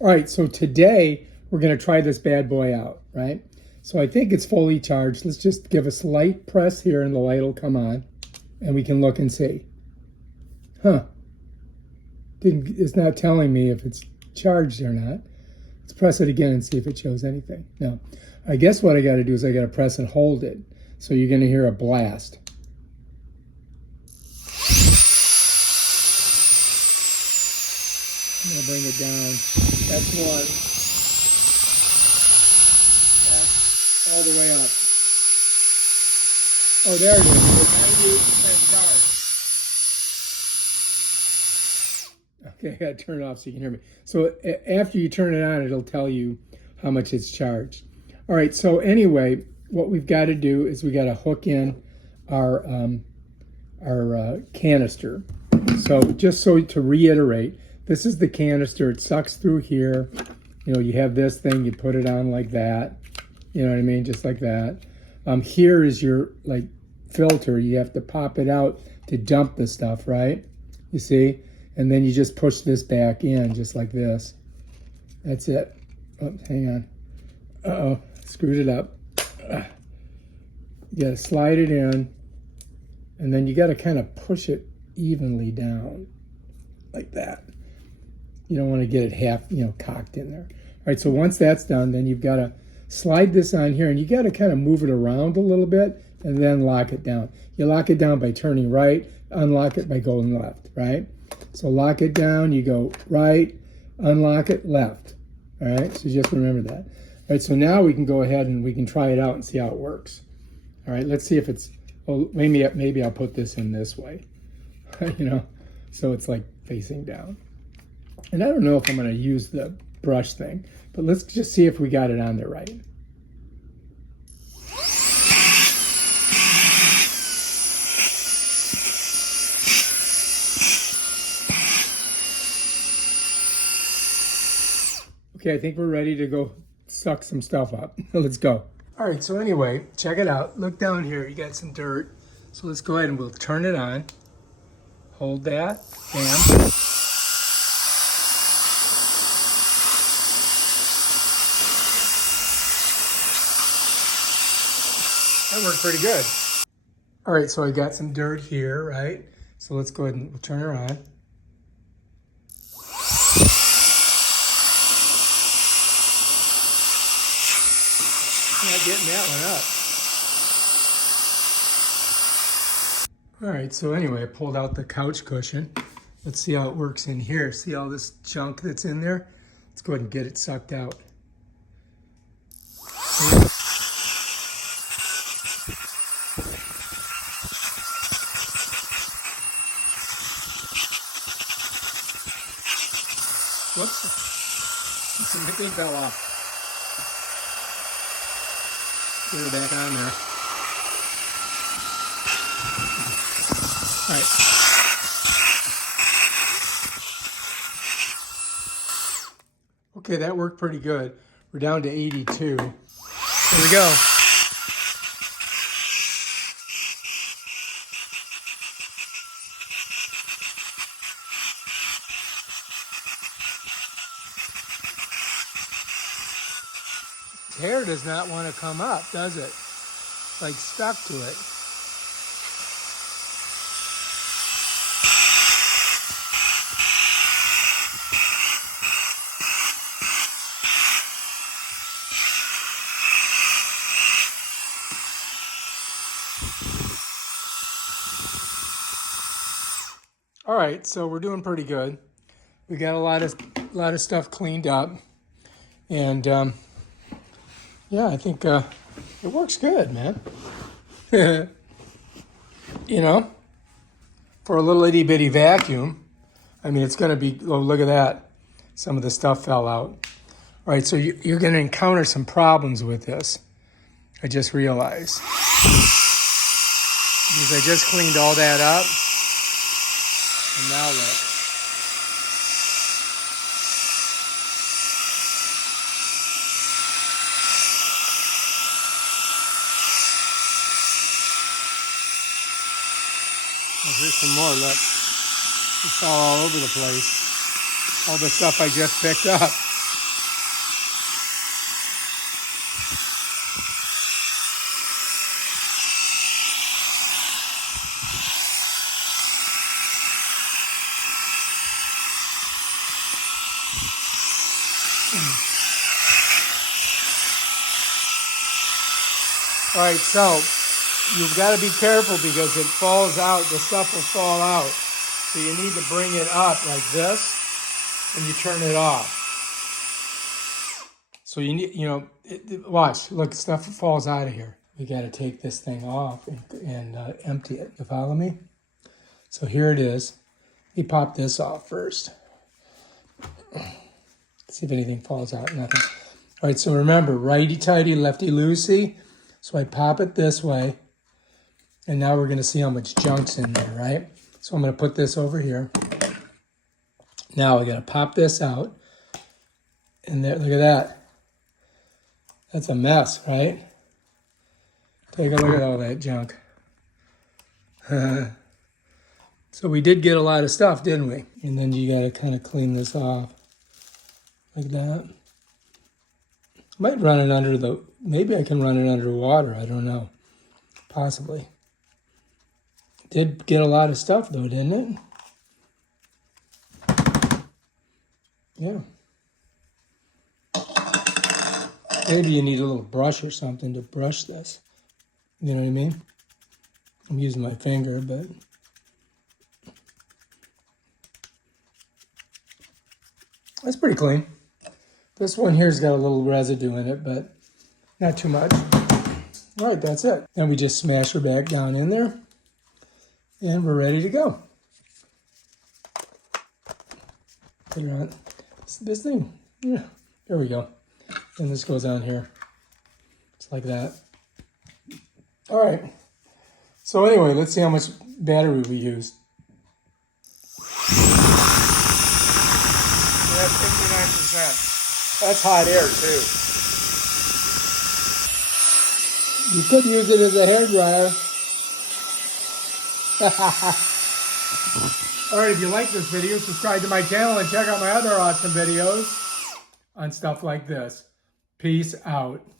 All right, so today we're going to try this bad boy out, right? So I think it's fully charged. Let's just give a slight press here and the light will come on and we can look and see. Huh. It's not telling me if it's charged or not. Let's press it again and see if it shows anything. No. I guess what I got to do is I got to press and hold it. So you're going to hear a blast. I'm going to bring it down. That's one. That's all the way up. Oh, there it is. 98% charge. Okay, I got to turn it off so you can hear me. So after you turn it on, it'll tell you how much it's charged. All right, so anyway, what we've got to do is we got to hook in our canister. So just so to reiterate, this is the canister. It sucks through here. You know, you have this thing, you put it on like that. You know what I mean? Just like that. Here is your like filter. You have to pop it out to dump the stuff, right? You see? And then you just push this back in just like this. That's it. Oh, hang on. Uh-oh, screwed it up. You gotta slide it in, and then you gotta kind of push it evenly down like that. You don't want to get it half, cocked in there. All right, so once that's done, then you've got to slide this on here, and you got to kind of move it around a little bit, and then lock it down. You lock it down by turning right, unlock it by going left, right? So lock it down, you go right, unlock it, left. All right, so just remember that. All right, so now we can go ahead and we can try it out and see how it works. All right, let's see if it's, well, maybe I'll put this in this way, so it's like facing down. And I don't know if I'm going to use the brush thing, but let's just see if we got it on there right. Okay, I think we're ready to go suck some stuff up. Let's go. All right, so anyway, check it out. Look down here, you got some dirt. So let's go ahead and we'll turn it on. Hold that, bam. That worked pretty good. All right, so I got some dirt here, right? So let's go ahead and we'll turn her on. Not getting that one up. All right, so anyway, I pulled out the couch cushion. Let's see how it works in here. See all this junk that's in there? Let's go ahead and get it sucked out. Whoops, the thing fell off. Put it back on there. All right. Okay, that worked pretty good. We're down to 82. Here we go. Hair does not want to come up, does it? Like stuck to it. All right, so we're doing pretty good. We got a lot of stuff cleaned up, and yeah, I think it works good, man. For a little itty bitty vacuum, I mean, it's going to be, oh, look at that. Some of the stuff fell out. All right, so you're going to encounter some problems with this. I just realized. Because I just cleaned all that up. And now look. Oh, here's some more, look. It's all over the place. All the stuff I just picked up. All right, so you've got to be careful because it falls out. The stuff will fall out. So you need to bring it up like this, and you turn it off. So you need, watch, look, stuff falls out of here. We got to take this thing off and empty it. You follow me? So here it is. You pop this off first. See if anything falls out. Nothing. All right, so remember, righty-tighty, lefty-loosey. So I pop it this way. And now we're going to see how much junk's in there, right? So I'm going to put this over here. Now we got to pop this out. And there, look at that. That's a mess, right? Take a look at all that junk. So we did get a lot of stuff, didn't we? And then you got to kind of clean this off like that. Might run it under the, maybe I can run it under water. I don't know. Possibly. Did get a lot of stuff though, didn't it? Yeah. Maybe you need a little brush or something to brush this. You know what I mean? I'm using my finger, but that's pretty clean. This one here's got a little residue in it, but not too much. All right, that's it. Then we just smash her back down in there, and we're ready to go. Put her on this thing. Yeah, there we go. And this goes on here. It's like that. All right. So anyway, let's see how much battery we used. That's 59%. That's hot air too. You could use it as a hairdryer. All right, if you like this video, subscribe to my channel and check out my other awesome videos on stuff like this. Peace out.